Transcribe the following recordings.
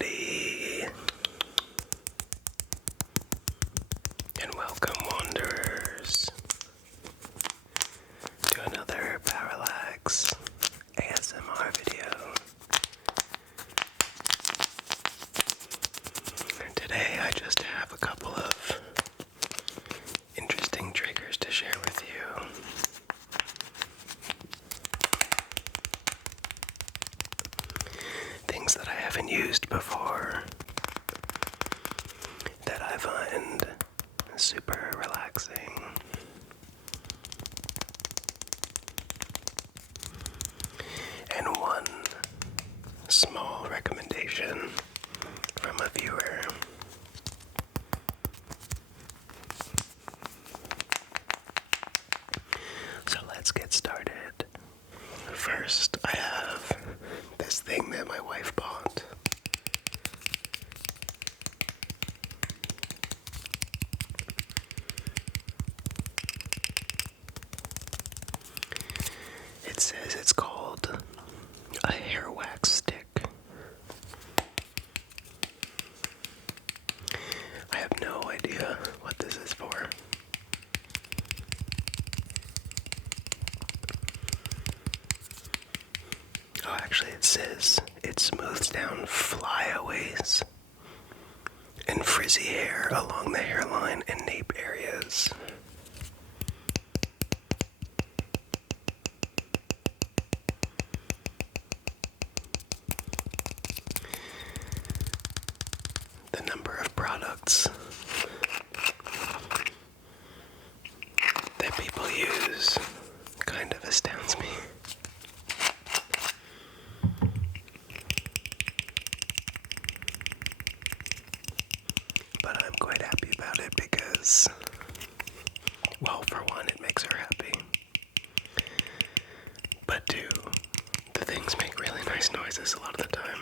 everybody, and welcome, wanderers, to another Parallax ASMR video. Today I just have a couple of interesting triggers to share with you. Things that I haven't used before that I find super relaxing. And one small recommendation from a viewer. So let's get started. First, I have this thing that my wife bought. It says it's called a hair wax stick. I have no idea what this is for. Oh, actually it says it smooths down flyaways and frizzy hair along the hairline and nape areas. The number of products that people use kind of astounds me. But I'm quite happy about it because, well, for one, it makes her happy. But two, the things make really nice noises a lot of the time.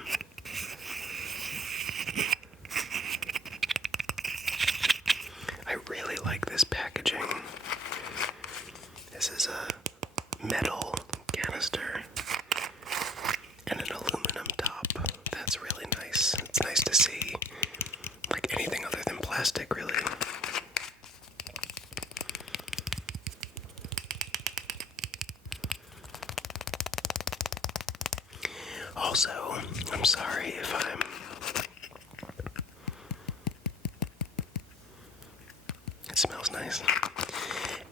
I really like this packaging. This is a metal canister and an aluminum top. That's really nice. It's nice to see, like, anything other than plastic, really. Also, I'm sorry if I'm it smells nice.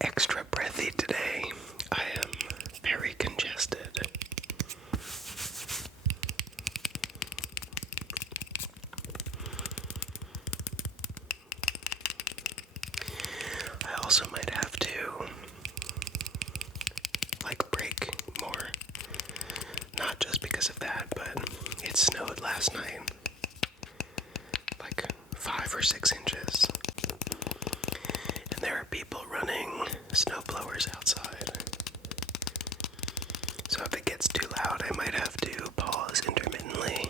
Extra breathy today. I am very congested. I also might have to, like, break more. Not just because of that, but it snowed last night. Like 5 or 6 inches. And there are people running snowblowers outside. So if it gets too loud, I might have to pause intermittently.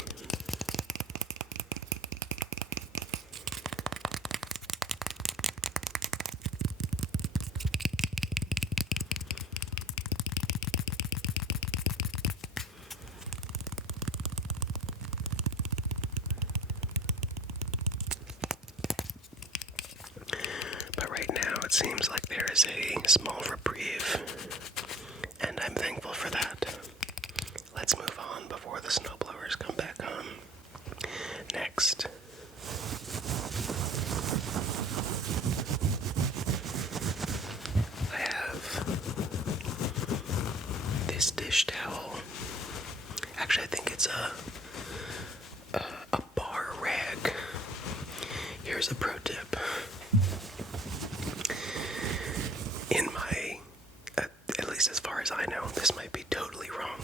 But right now it seems like there is a small reprieve, and I'm thankful for that. Let's move on before the snowblowers come back on. Next, I have this dish towel. Actually, I think it's a bar rag. Here's a pro tip. In my, at least as far as I know, this might be totally wrong,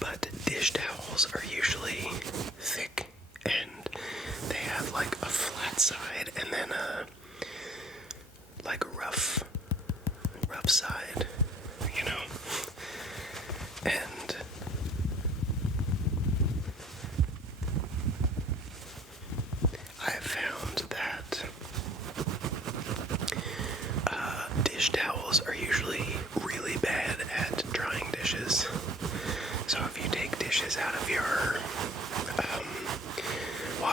but dish towels are usually thick and they have like a flat side and then a like rough side, you know. And I have found that dish towels are usually really bad at drying dishes. So if you take dishes out of your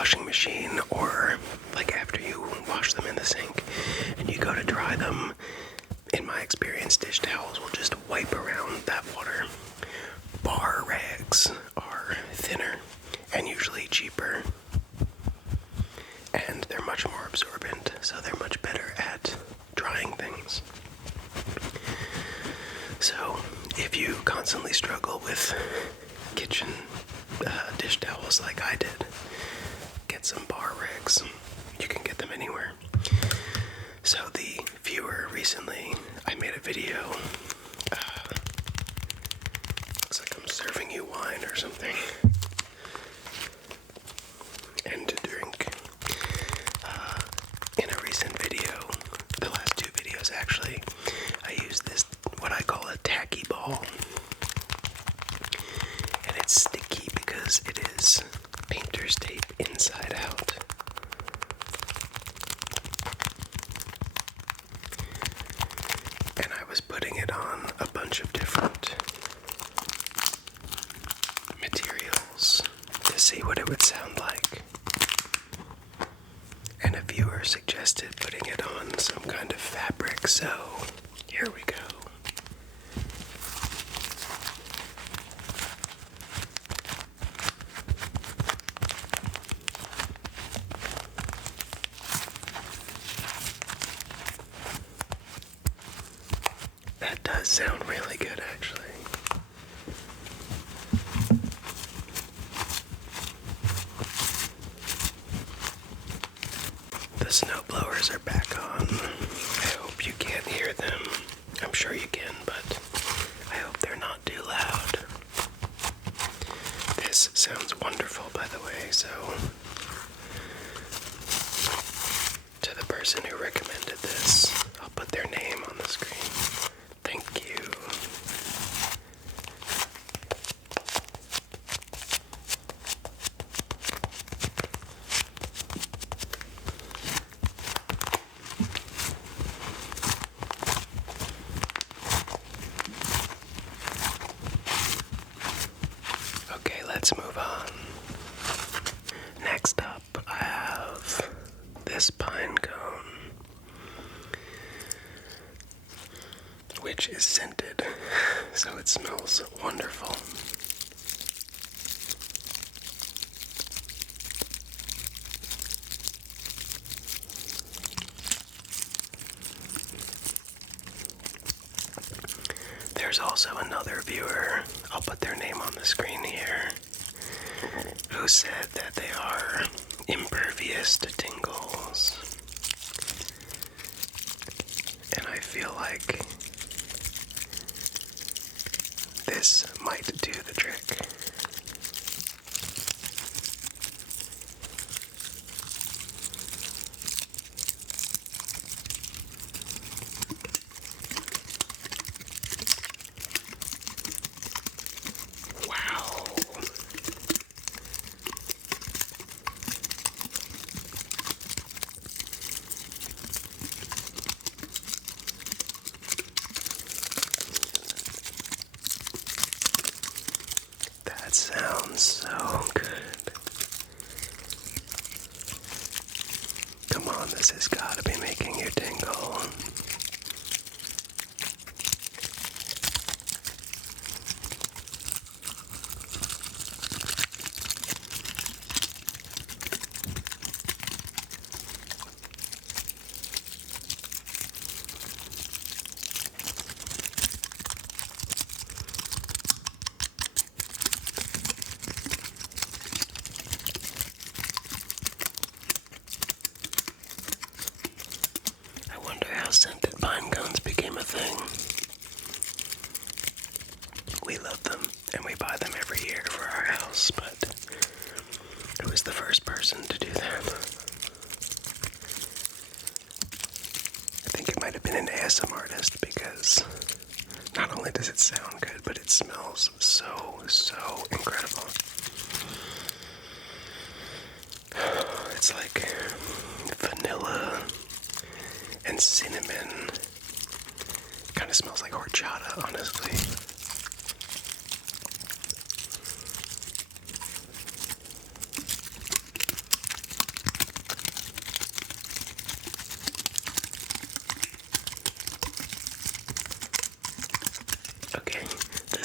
washing machine, or like after you wash them in the sink and you go to dry them, in my experience, dish towels will just wipe around that water. Bar rags are thinner and usually cheaper, and they're much more absorbent, so they're much better at drying things. So if you constantly struggle with kitchen dish towels like I did, get some bar rags. You can get them anywhere. So the viewer recently, I made a video. Looks like I'm serving you wine or something. And to drink. In a recent video, the last two videos actually, I used this, what I call a tacky ball. And it's sticky because it is painter's tape inside out. And I was putting it on a bunch of different materials to see what it would sound like. And a viewer suggested putting it on some kind of fabric, so here we go. That does sound really good, actually. The snow blowers are back on. I hope you can't hear them. I'm sure you can, but I hope they're not too loud. This sounds wonderful, by the way, so to the person who recommended this, I'll put their name on the screen. Thank you. Okay, let's move on. Next up, I have this pine cone, which is scented, so it smells wonderful. There's also another viewer, I'll put their name on the screen here, who said that they are impervious to tingles. And I feel like this might do the trick. Wow.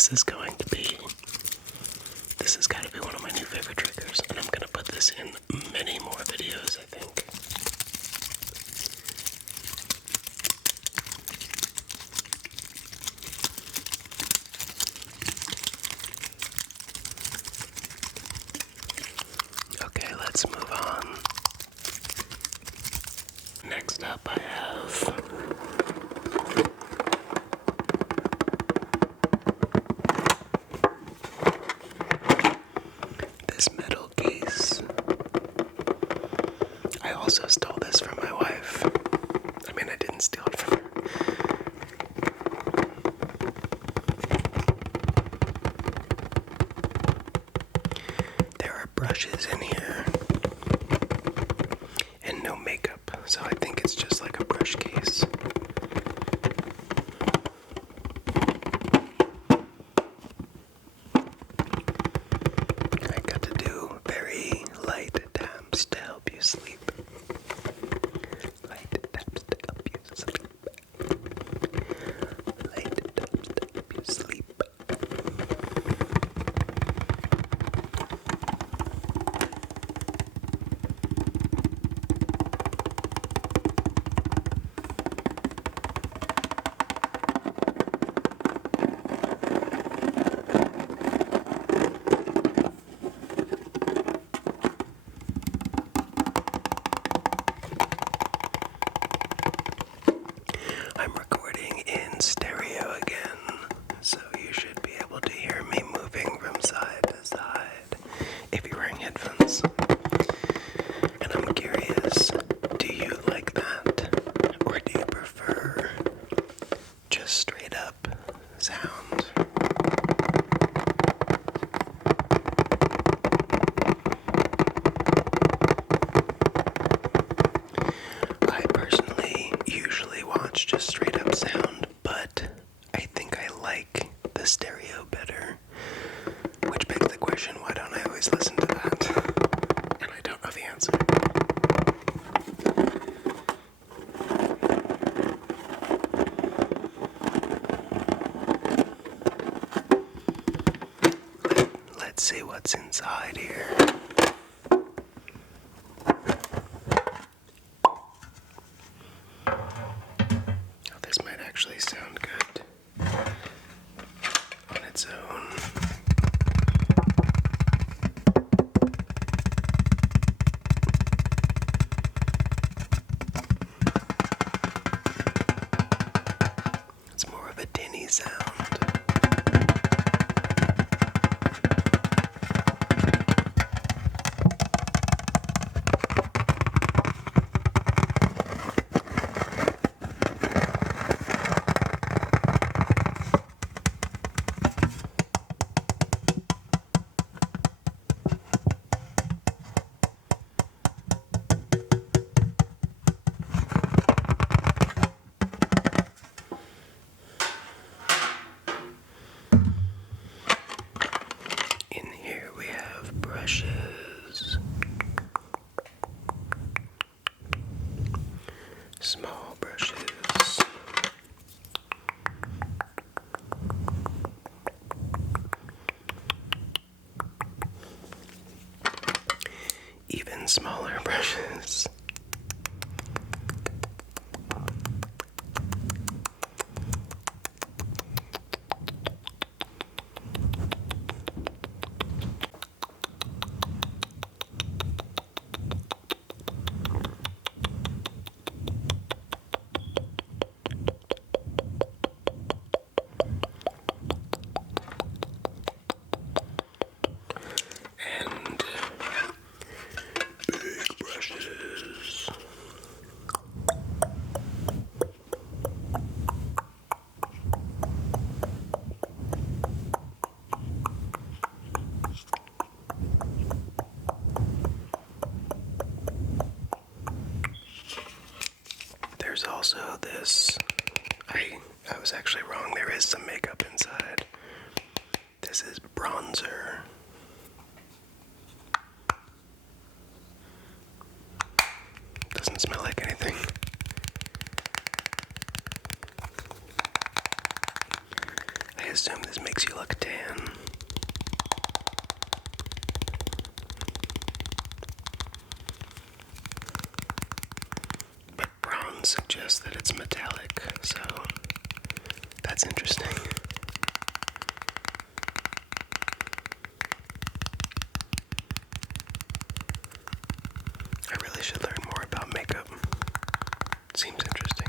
this is got to be one of my new favorite triggers, and I'm going to put this in many more videos, I think. Okay, let's move on. Next up, I have this metal case. I also stole this from my wife. I mean, I didn't steal it from her. There are brushes in here and no makeup, so I think it's just like a brush case. I got to do very light taps to help you sleep. Light taps to help you sleep. Light taps to help you sleep. I'm recording in stereo again, so you should be able to hear me moving from side to side if you're wearing headphones. And I'm curious, do you like that? Or do you prefer just straight up sound? I personally usually watch just straight up sound, but I think I like the stereo better. Which begs the question, why don't I always listen to that? And I don't know the answer. Let's see what's inside here. Oh, this might actually sound good on its own. It's more of a tinny sound. In here we have brushes, small brushes, even smaller brushes. And big brushes. There's also this. I was actually wrong. There is some makeup inside. This is bronzer. Doesn't smell like anything. I assume this makes you look tan. But bronze suggests that it's metallic, so that's interesting. I really should learn more about makeup. Seems interesting.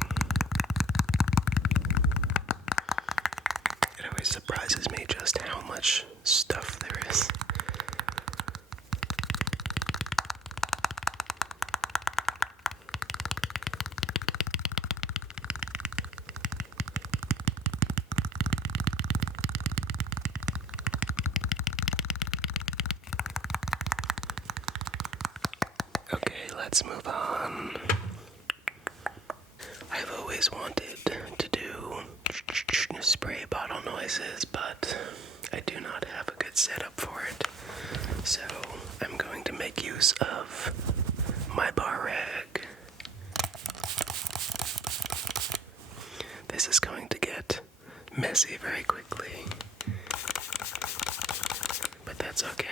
It always surprises me just how much stuff there is. Okay, let's move on. I've always wanted to do spray bottle noises, but I do not have a good setup for it. So I'm going to make use of my bar rag. This is going to get messy very quickly, but that's okay.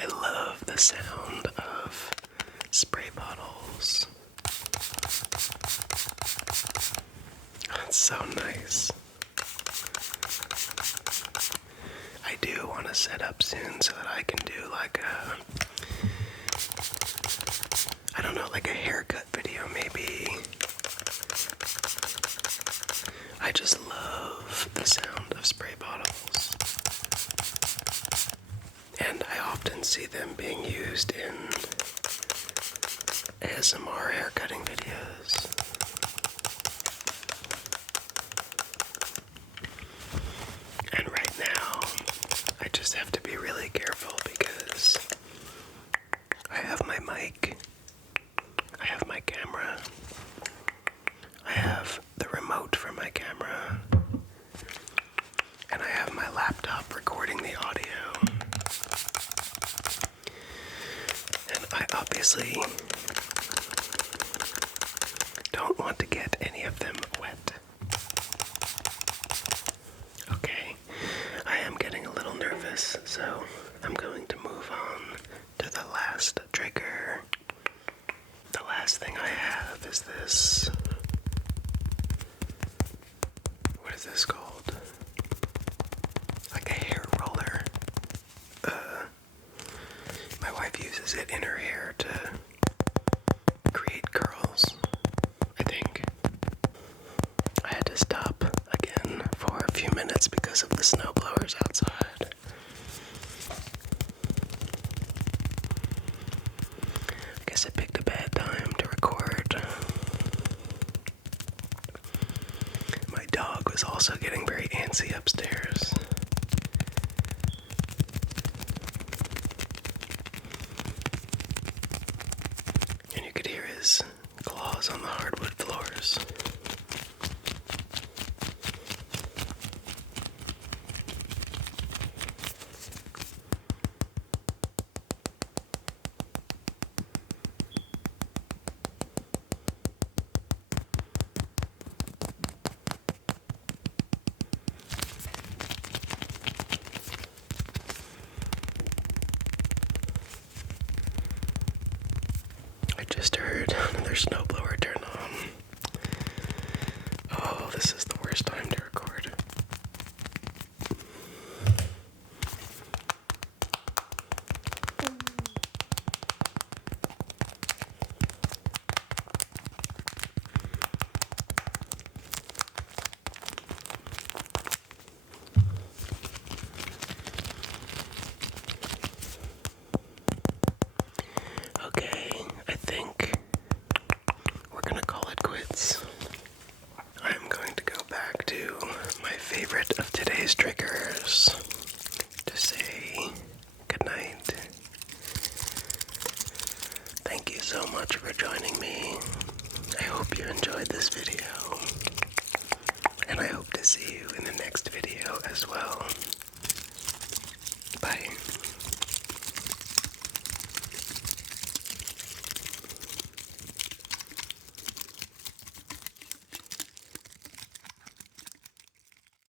I love the sound of spray bottles. That's so nice. I do want to set up soon so that I can do like I don't know, like a haircut video maybe. I just love the sound of spray bottles. And I often see them being used in ASMR haircutting videos. And right now, I just have to be really careful because I have my mic, I have my camera, I have the remote for my camera, and I have my laptop recording the audio. And I obviously don't want to get any of them wet. Okay, I am getting a little nervous, so I'm going to move on to the last trigger. The last thing I have is this. What is this called? Like a hair roller. My wife uses it in her hair to create curls, I think. I had to stop again for a few minutes because of the snowblowers outside. I guess I picked a bad time to record. My dog was also getting very antsy upstairs. And you could hear his claws on the hardwood floors. I just heard another snowblower turn on. Oh, this is the worst time to record. Okay, I think we're gonna call it quits. I'm going to go back to my favorite of today's triggers to say goodnight. Thank you so much for joining me. I hope you enjoyed this video, and I hope to see you in the next video as well. Bye.